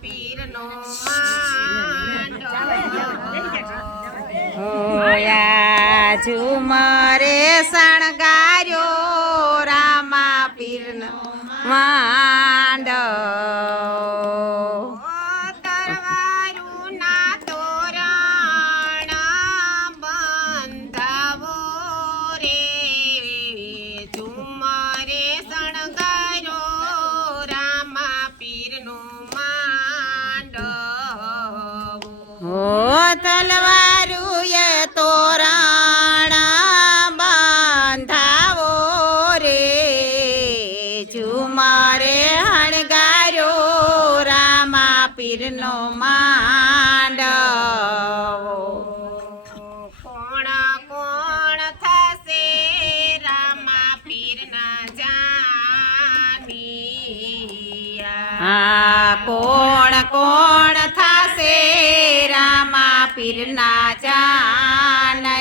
પીરનો માંડો હોયા ઝુમરે શણગાર્યો રામા પીરનો માંડો તરવારુના તોરણ બંધાવો રે ઝુમરે શણગાર્યો રામા પીરનો માંડો હો તલવારુએ તોરણ બાંધાવો રે ઝુમરે હણગાર્યો રામા પીરનો માંડવો કોણ કોણ થશે રામા પીરના જાનિયા હા કોણ કોણ થાશે રામા પીરના જાનૈયા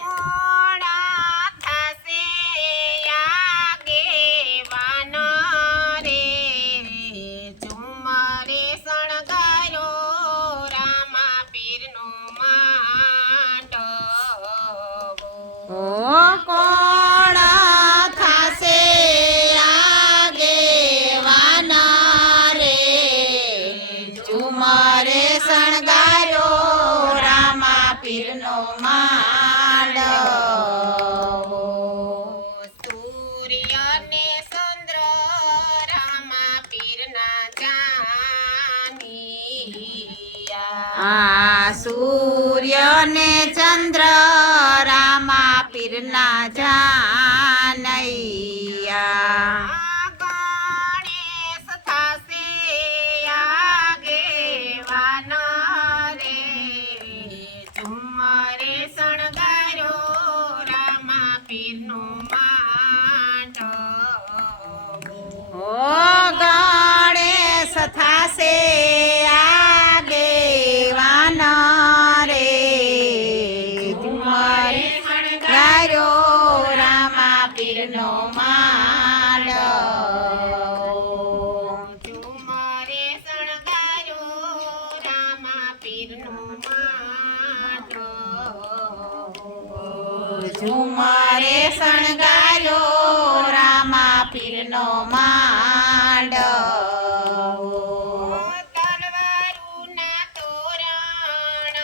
કોણ થશે આગેવાન રે ઝુમરે શણગાર્યો રામા પીરનો માંડવો ઓ કોણ થાશે આગેવાન રે ઝુમરે શણગાર્યો રામા પીરનો માંડવો સૂર્ય ને ચંદ્ર રામા પીરના જાનિયા આ સૂર્ય ને ચંદ્ર રામા પીરના જાનૈયા ગણેશ થશે આગેવાન રે ઝુમરે શણગાર્યો રામા પીરનો માંડવો ઓ ગણેશ થાશે આગેવાન રે ઝુમરે શણગાર્યો રામા પીરનો માંડવો ઝુમરે શણગાર્યો રામા પીરનો માંડવો ઝુમરે શણગાર્યો રામા પીરનો માંડવો તલવારુના તોરણ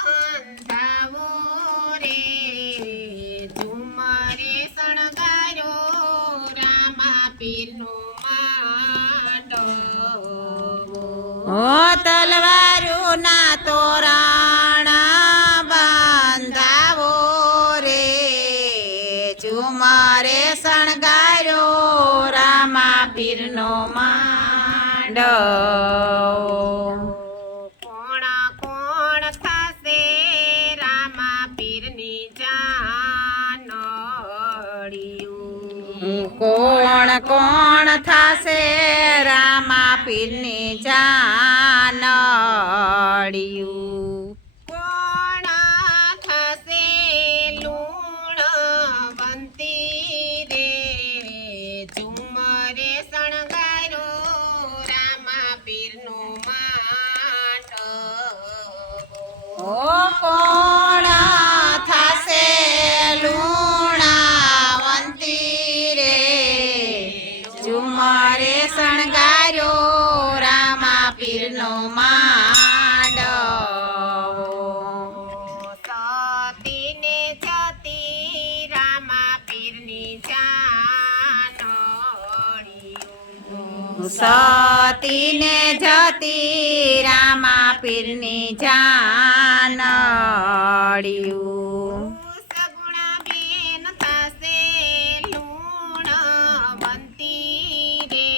બંધાવો રે ઝુમરે શણગાર્યો રામા પીરનો માંડવો ઓ તલવારુના તોરણ બાંધાવો રે ઝુમરે શણગાર્યો રામા પીરનો માંડવો કોણ કોણ થશે રામા પીરની જાનડિયું કોણ કોણ થાશે રામા પીરની જાનડિયું કોણ થશે લુણવંતી રે ઝુમરે શણગાર્યો રામા પીરનો માંડવો ઓ કોણ થાશે લુણાવંતી રે ઝુમરે શણગાર્યો રામા પીરનો માંડવો સતીને જતી રામા પીરની જાનડિયું સતીને જતી રામા પીરની જાનડિયું સગુણ બેન થશે લુણવંતી રે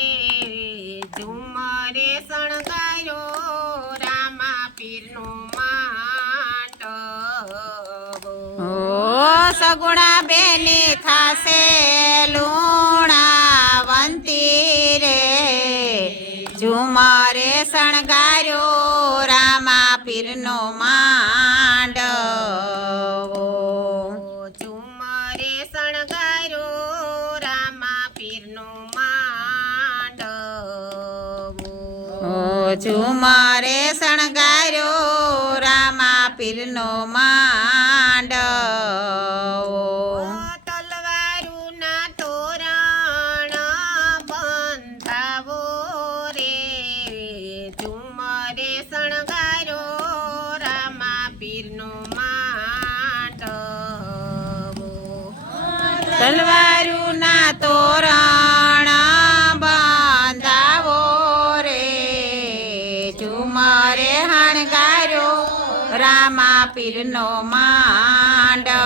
ઝુમરે શણગાર્યો રામા પીરનો માંડવો ઓ સગુણા બેની થાશે લુણાવંતી રે ઝુમરે શણગાર્યો રામા પીરનો માંડવો ઝુમરે શણગાર્યો રામા પીરનો માંડવો ઝુમરે શણગાર્યો રામા પીરનો માંડવો તલવારુના તોરણ બંધાવો રે ઝુમરે શણગાર્યો રામા પીરનો માંડવો તલવારુના તોરણ બાંધાવો રે ઝુમરે હણગાર્યો રામા પીરનો માંડવો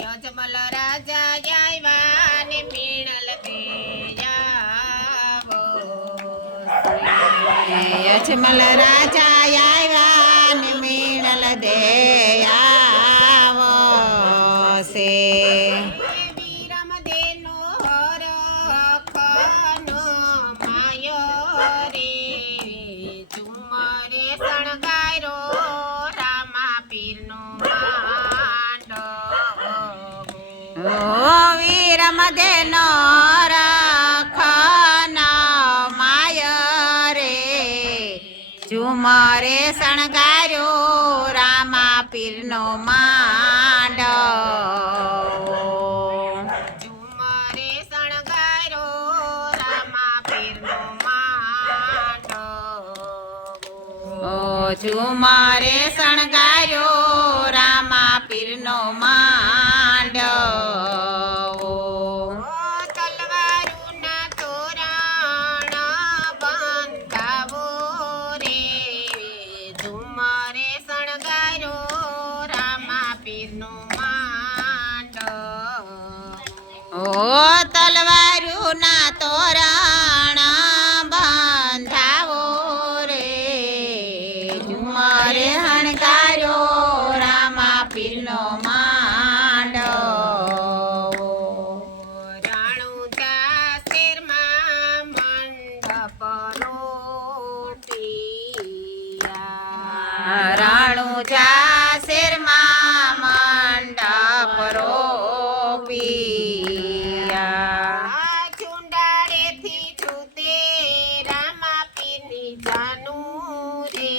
યજમલ રાજા આવ્યા ને મીણલ દેયાવો યજમલ રાજા આવ્યા ને મીણલ દેયાવો છે વિરમ દેનો હરખનો માયો રે ઝુમરે શણગાર્યો રામા પીરનો માંડવો વીરમ દેનો રખનો માય રે ઝુમરે શણગાર્યો રામા પીરનો માંડવો ઝુમરે શણગાર્યો રામા પીરનો માંડવો ઝુમરે શણગાર્યો રામા પીરનો માંડવો તલવારુના તોરણ બંધાવો રે ઝુમરે શણગાર્યો રામા પીરનો માંડવો તલવારુના તોરણ બંધાવો રે ઝુમરે હણગાર્યો રામા પીરનો માંડવો રાણુજા શેરમાં મંડપ રોટિયા રાણુજા શેરમાં મંડપ રોપિયા ચુંડાળેથી છૂતે રામા પીરની જાનું રે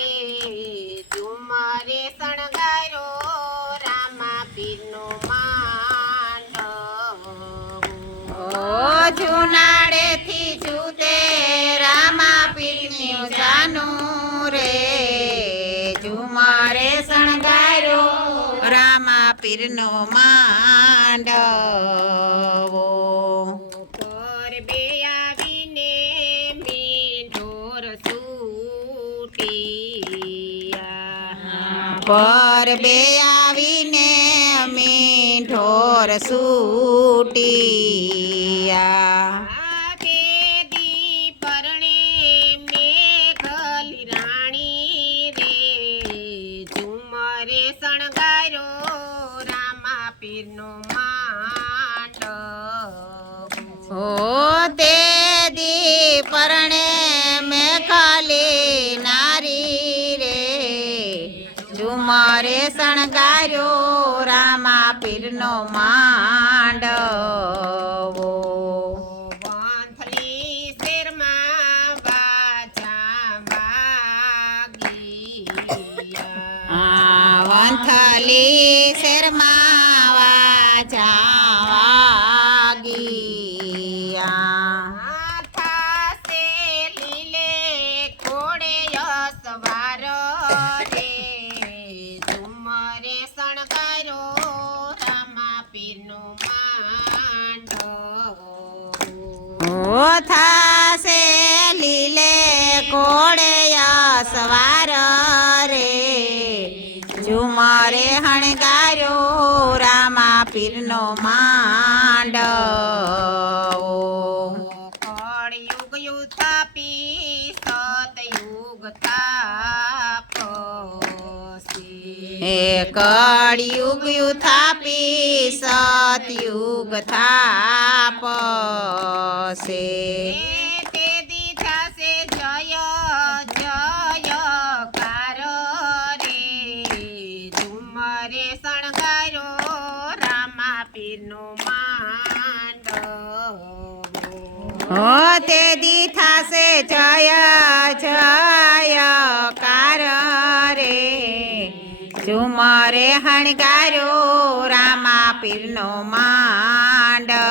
ઝુમરે શણગાર્યો રામા પીરનો માંડવો જુનાડેથી જુદે રામા પીરનું જાનું રે ઝુમરે શણગાર્યો રામા પીરનો માંડવો પર બે આવીને મીંઢોર સૂટિયા પર બે આવીને મીઠોર સૂટિયા કેદી પરણે મેઘલી રાણી રે ઝુમરે શણગાર્યો રામા પીરનો માંડવો ઓ તે દી પરણે મેઘલી નારી રે ઝુમરે શણગાર્યો રામા પીરનો માંડવો વંથલી શેરમાં બાજા વાગીયા વંથલી શેરમાં વાજા વાગીયા થાસે લીલે ઘોડે અસવાર રે ઝુમરે શણગાર્યો રામા પીરનો માંડવો ઓ થાશે લીલે ઘોડે સવાર રે ઝુમરે હણગાર્યો રામા પીરનો માંડવો કળયુગ યુથાપી સતયુગ તાપસી હે કળિયુગ યુથાપી સતયુગ થાપસે તે દીધા છે જય જય કાર રે ઝુમરે શણગાર્યો રામા પીરનો માંડવો હો તે દી થાશે જય જયકાર રે ઝુમરે હણગાર્યો રામા પીરનો માંડવો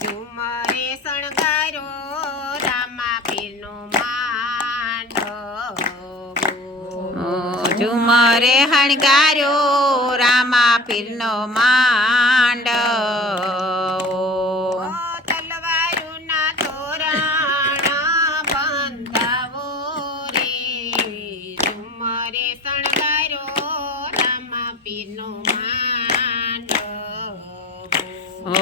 ઝુમરે શણગાર્યો રામા પીરનો માંડવો ઝુમરે હણગાર્યો રામા પીરનો માંડવો તલવારોના તોરણ બંધાવો રે ઝુમરે શણગાર્યો રામા પીરનો માંડવો ઓ